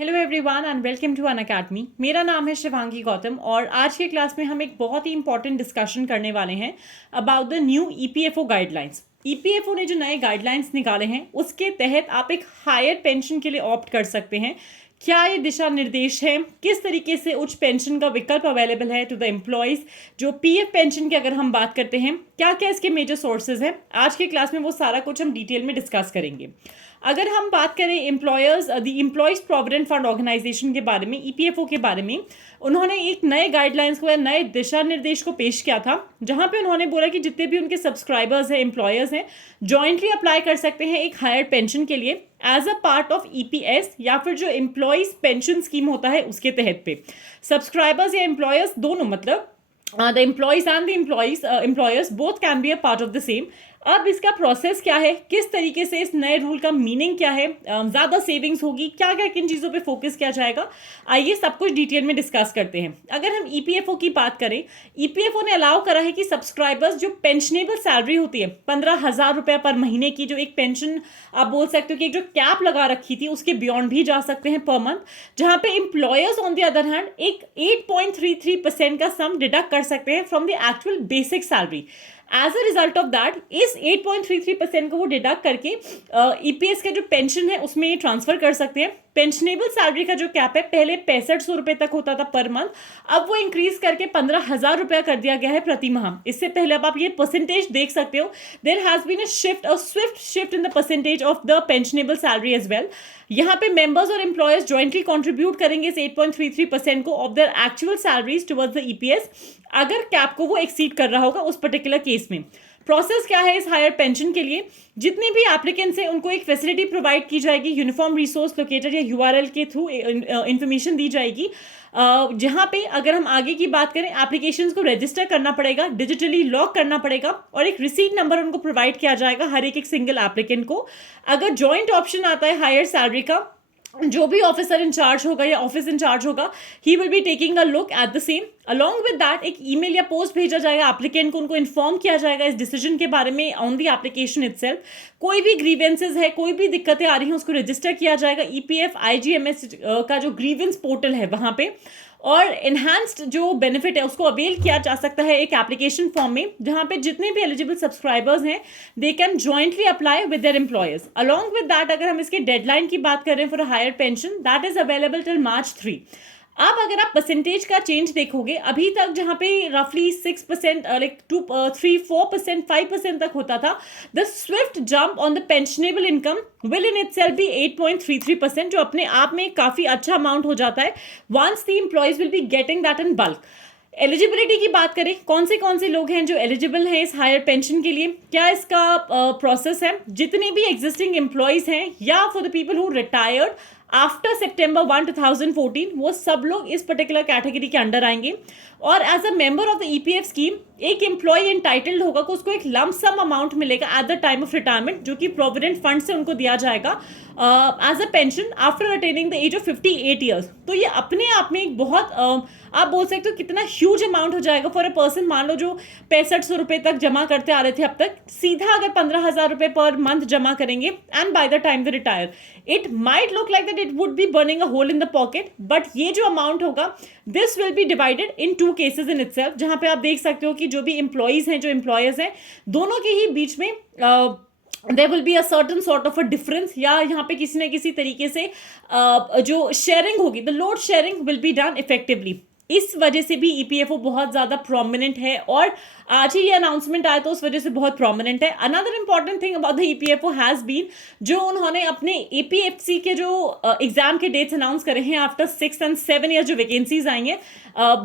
Hello everyone and welcome to Unacademy. मेरा नाम है शिवांगी गौतम और आज के क्लास में हम एक बहुत ही इंपॉर्टेंट डिस्कशन करने वाले हैं about the new EPFO guidelines. EPFO ने जो नए गाइडलाइंस निकाले हैं उसके तहत आप एक हायर पेंशन के लिए ऑप्ट कर सकते हैं। क्या ये दिशा निर्देश है, किस तरीके से उच्च पेंशन का विकल्प अवेलेबल है टू द एम्प्लॉयज़। जो पीएफ पेंशन की अगर हम बात करते हैं, क्या क्या इसके मेजर सोर्सेज हैं, आज के क्लास में वो सारा कुछ हम डिटेल में डिस्कस करेंगे। अगर हम बात करें एम्प्लॉयज़ प्रोविडेंट फंड ऑर्गेनाइजेशन के बारे में, ईपीएफओ के बारे में, उन्होंने एक नए गाइडलाइंस को या नए दिशा निर्देश को पेश किया था, जहां पे उन्होंने बोला कि जितने भी उनके सब्सक्राइबर्स हैं, एम्प्लॉयर्स हैं, जॉइंटली अप्लाई कर सकते हैं एक हायर पेंशन के लिए as a part of EPS या फिर जो एम्प्लॉयज़ पेंशन स्कीम होता है उसके तहत पे। सब्सक्राइबर्स या एम्प्लॉयर्स दोनों, मतलब the employees and the employers both can be a part of the same। अब इसका प्रोसेस क्या है, किस तरीके से इस नए रूल का मीनिंग क्या है, ज़्यादा सेविंग्स होगी, क्या क्या किन चीज़ों पे फोकस किया जाएगा, आइए सब कुछ डिटेल में डिस्कस करते हैं। अगर हम ईपीएफओ की बात करें, ईपीएफओ ने अलाउ करा है कि सब्सक्राइबर्स जो पेंशनेबल सैलरी होती है 15,000 रुपये पर महीने की, जो एक पेंशन आप बोल सकते हो कि एक जो कैप लगा रखी थी उसके बियॉन्ड भी जा सकते हैं पर मंथ, जहाँ पे employers on the other hand एक 8.33% का सम डिडक्ट कर सकते हैं from the actual basic salary. As a result of that इस 8.33% को वो डिडक्ट करके ईपीएस का जो पेंशन है उसमें ट्रांसफर कर सकते हैं। पेंशनेबल सैलरी का जो कैप है पहले 6500 रुपये तक होता था पर मंथ, अब वो इंक्रीज करके 15,000 रुपया कर दिया गया है प्रति माह। इससे पहले अब आप ये परसेंटेज देख सकते हो, there has been a swift shift in the percentage of the pensionable salary as well. यहाँ पे मेंबर्स और एम्प्लॉयर्स ज्वाइंटली कंट्रीब्यूट करेंगे इस 8.33% को of their actual salaries towards the EPS, अगर कैप को वो एक्सीड कर रहा होगा उस पर्टिकुलर केस में। प्रोसेस क्या है इस हायर पेंशन के लिए, जितने भी एप्लीकेंट्स हैं उनको एक फैसिलिटी प्रोवाइड की जाएगी, यूनिफॉर्म रिसोर्स लोकेटर या यूआरएल के थ्रू इंफॉर्मेशन दी जाएगी, जहां पे अगर हम आगे की बात करें एप्लीकेशंस को रजिस्टर करना पड़ेगा, डिजिटली लॉक करना पड़ेगा और एक रिसीट नंबर उनको प्रोवाइड किया जाएगा हर एक सिंगल एप्लीकेंट को। अगर जॉइंट ऑप्शन आता है हायर सैलरी का, जो भी ऑफिसर इंचार्ज होगा या ऑफिस इंचार्ज होगा, he will be taking a look at the same. Along with that एक ईमेल या पोस्ट भेजा जाएगा एप्लीकेंट को, उनको इन्फॉर्म किया जाएगा इस डिसीजन के बारे में ऑन द एप्लीकेशन इटसेल्फ। कोई भी ग्रीवेंसेज है, कोई भी दिक्कतें आ रही हैं, उसको रजिस्टर किया जाएगा ईपीएफ आईजीएमएस का जो ग्रीवेंस पोर्टल है वहां पे, और एनहांस्ड जो बेनिफिट है उसको अवेल किया जा सकता है एक एप्लीकेशन फॉर्म में, जहां पे जितने भी एलिजिबल सब्सक्राइबर्स हैं they can jointly apply with their employers. Along with that अगर हम इसके डेडलाइन की बात करें for a higher pension, that is available till March 3। अब अगर आप परसेंटेज का चेंज देखोगे, अभी तक जहां पे रफली 6% लाइक 3-4% 5% तक होता था, the swift jump on the pensionable income will in itself be 8.33%, जो अपने आप में काफी अच्छा अमाउंट हो जाता है once the employees will be getting that in bulk. Eligibility की बात करें, कौन से लोग हैं जो एलिजिबल हैं इस हायर पेंशन के लिए, क्या इसका प्रोसेस है। जितने भी एग्जिस्टिंग एम्प्लॉयज हैं या for the people who retired after September 1, 2014, वो सब लोग इस पर्टिकुलर कैटेगरी के अंडर आएंगे। और as a member of the EPF scheme एक एम्प्लॉय एंटाइटल्ड होगा को उसको एक लम सम अमाउंट मिलेगा at the time of retirement, जो कि प्रोविडेंट फंड से उनको दिया जाएगा as a pension after attaining the age of 58 years. तो ये अपने आप में एक बहुत आप बोल सकते हो कितना ह्यूज अमाउंट हो जाएगा फॉर अ पर्सन। मान लो जो 6500 रुपये तक जमा करते आ रहे थे अब तक, सीधा अगर 15,000 रुपये पर मंथ जमा करेंगे and by the time the retire, it might look like that it would be burning a hole in the pocket, but ये जो अमाउंट होगा this will be divided in 2 cases in itself, जहां पे आप देख सकते हो कि जो भी एम्प्लॉयज हैं, जो एम्प्लॉयर्स हैं, दोनों के ही बीच में there will be a certain sort of a difference, या यहाँ पे किसी न किसी तरीके से जो शेयरिंग होगी, the load sharing will be done effectively. इस वजह से भी ईपीएफओ बहुत ज्यादा प्रोमिनेंट है और आज ही ये अनाउंसमेंट आया तो उस वजह से बहुत प्रोमिनेंट है। Another important thing about the EPFO has been, जो उन्होंने अपने एपीएफसी के जो एग्जाम के डेट्स अनाउंस करे हैं आफ्टर 6 and 7 ईयर जो वैकेंसीज आई हैं,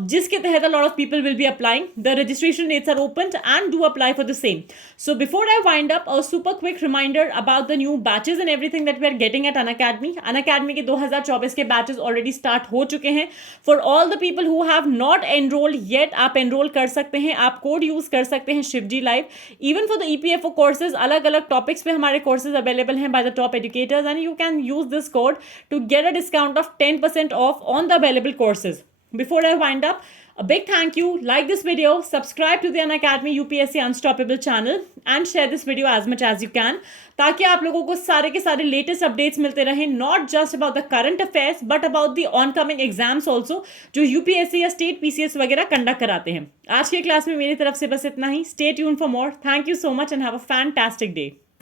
जिसके तहत a lot of people will be applying, the registration dates are open and do apply for the same. So before I wind up, a super quick reminder about the new batches and everything that we are getting at Unacademy के 2024 के batches already start हो चुके हैं। For all the people who have not enrolled yet, आप enroll कर सकते हैं, आप कोड यूज कर सकते हैं Shivji live. Even for the EPFO courses, अलग अलग टॉपिक्स पे हमारे कोर्सेज अवेलेबल हैं by the top educators, and you can use this code to get a discount of 10% off on the available courses. Before I wind up, A big thank you. Like this video, subscribe to the Unacademy UPSC Unstoppable channel and share this video as much as you can ताकि आप लोगों को सारे के सारे latest updates मिलते रहें, not just about the current affairs but about the oncoming exams also जो यूपीएससी या स्टेट पीसीएस वगैरह कंडक्ट कराते हैं। आज के क्लास में मेरी तरफ से बस इतना ही। Stay tune for more. Thank you so much and have a fantastic day.